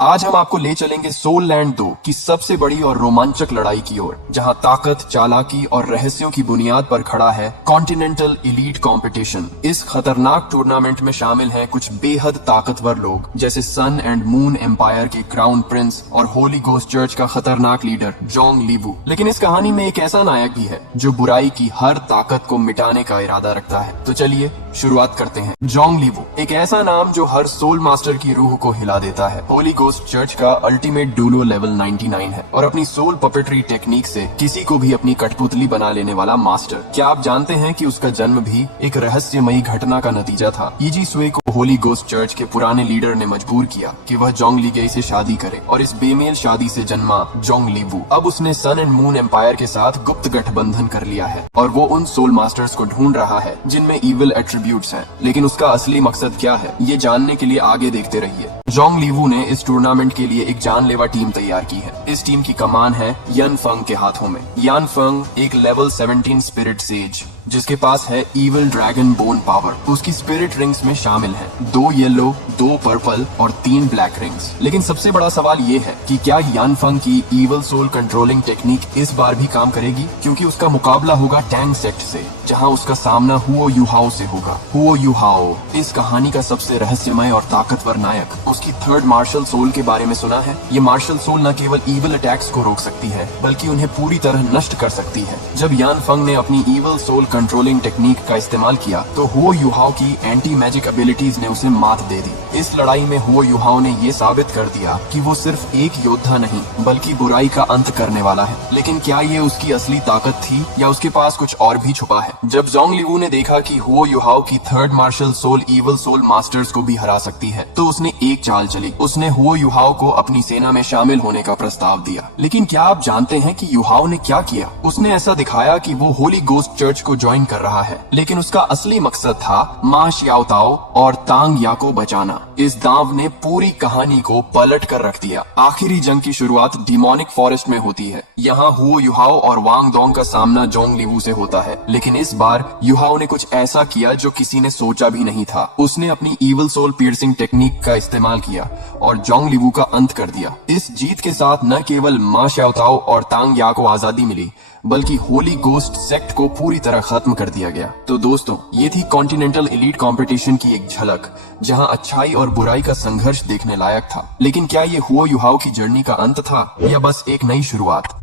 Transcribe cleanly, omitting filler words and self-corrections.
आज हम आपको ले चलेंगे सोल लैंड 2 की सबसे बड़ी और रोमांचक लड़ाई की ओर, जहां ताकत, चालाकी और रहस्यों की बुनियाद पर खड़ा है कॉन्टिनेंटल एलीट कंपटीशन। इस खतरनाक टूर्नामेंट में शामिल हैं कुछ बेहद ताकतवर लोग, जैसे सन एंड मून एम्पायर के क्राउन प्रिंस और होली गोस्ट चर्च का खतरनाक लीडर जोंग लीवू। लेकिन इस कहानी में एक ऐसा नायक भी है जो बुराई की हर ताकत को मिटाने का इरादा रखता है। तो चलिए शुरुआत करते हैं। जोंग लीवू एक ऐसा नाम जो हर सोल मास्टर की रूह को हिला देता है। होली गोस्ट चर्च का अल्टीमेट डूलो लेवल 99 है और अपनी सोल पपेट्री टेक्निक से किसी को भी अपनी कठपुतली बना लेने वाला मास्टर। क्या आप जानते हैं कि उसका जन्म भी एक रहस्यमयी घटना का नतीजा था। ईजी सुए को होली गोस्ट चर्च के पुराने लीडर ने मजबूर किया कि वह जोंग लीगेई से शादी करे और इस बेमेल शादी से जन्मा जोंग लीवू अब उसने सन एंड मून एम्पायर के साथ गुप्त गठबंधन कर लिया है और वो उन सोल मास्टर्स को ढूंढ रहा है जिनमें इविल एट्रीब्यूट्स हैं। लेकिन उसका असली मकसद क्या है, ये जानने के लिए आगे देखते रहिए। जोंग लीवू ने इस टूर्नामेंट के लिए एक जानलेवा टीम तैयार की है। इस टीम की कमान है यान फेंग के हाथों में। यान फेंग एक लेवल 17 स्पिरिट सेज जिसके पास है इविल ड्रैगन बोन पावर। उसकी स्पिरिट रिंग्स में शामिल हैं 2 येलो, 2 पर्पल और 3 ब्लैक रिंग्स। लेकिन सबसे बड़ा सवाल ये है कि क्या यान फेंग की इविल सोल कंट्रोलिंग टेक्निक इस बार भी काम करेगी, क्योंकि उसका मुकाबला होगा टैंग सेक्ट से, जहां उसका सामना हुओ युहाओ से होगा। हुओ युहाओ इस कहानी का सबसे रहस्यमय और ताकतवर नायक। उसकी थर्ड मार्शल सोल के बारे में सुना है। ये मार्शल सोल न केवल इविल अटैक्स को रोक सकती है बल्कि उन्हें पूरी तरह नष्ट कर सकती है। जब यान फेंग ने अपनी इविल सोल कंट्रोलिंग टेक्निक का इस्तेमाल किया तो हुओ युहाओ की एंटी मैजिक एबिलिटीज ने उसे मात दे दी। इस लड़ाई में हुओ युहाओ ने ये साबित कर दिया कि वो सिर्फ एक योद्धा नहीं बल्कि बुराई का अंत करने वाला है। लेकिन क्या ये उसकी असली ताकत थी या उसके पास कुछ और भी छुपा है? जब जोंग लीवू ने देखा कि हुओ युहाओ की third martial soul evil soul masters को भी हरा सकती है तो उसने एक चाल चली। उसने हुओ युहाओ को अपनी सेना में शामिल होने का प्रस्ताव दिया। लेकिन क्या आप जानते हैं कि युहाओ ने क्या किया? उसने ऐसा दिखाया कि वो होली गोस्ट चर्च को ज्वाइन कर रहा है, लेकिन उसका असली मकसद था मा शियाओताओ और तांग या को बचाना। इस दांव ने पूरी कहानी को पलट कर रख दिया। आखिरी जंग की शुरुआत डिमोनिक फॉरेस्ट में होती है। यहाँ हुओ युहाओ और वांग दोंग का सामना जोंग लीवू से होता है। लेकिन इस बार युहाओ ने कुछ ऐसा किया जो किसी ने सोचा भी नहीं था। उसने अपनी इविल सोल पियर्सिंग टेक्निक का इस्तेमाल किया और जोंग लीवू का अंत कर दिया। इस जीत के साथ न केवल मा शियाओताओ और तांग या को आजादी मिली बल्कि होली गोस्ट सेक्ट को पूरी तरह खत्म कर दिया गया। तो दोस्तों, ये थी कॉन्टिनेंटल एलीट कंपटीशन की एक झलक, जहां अच्छाई और बुराई का संघर्ष देखने लायक था। लेकिन क्या ये हुओ युहाओ की जर्नी का अंत था या बस एक नई शुरुआत?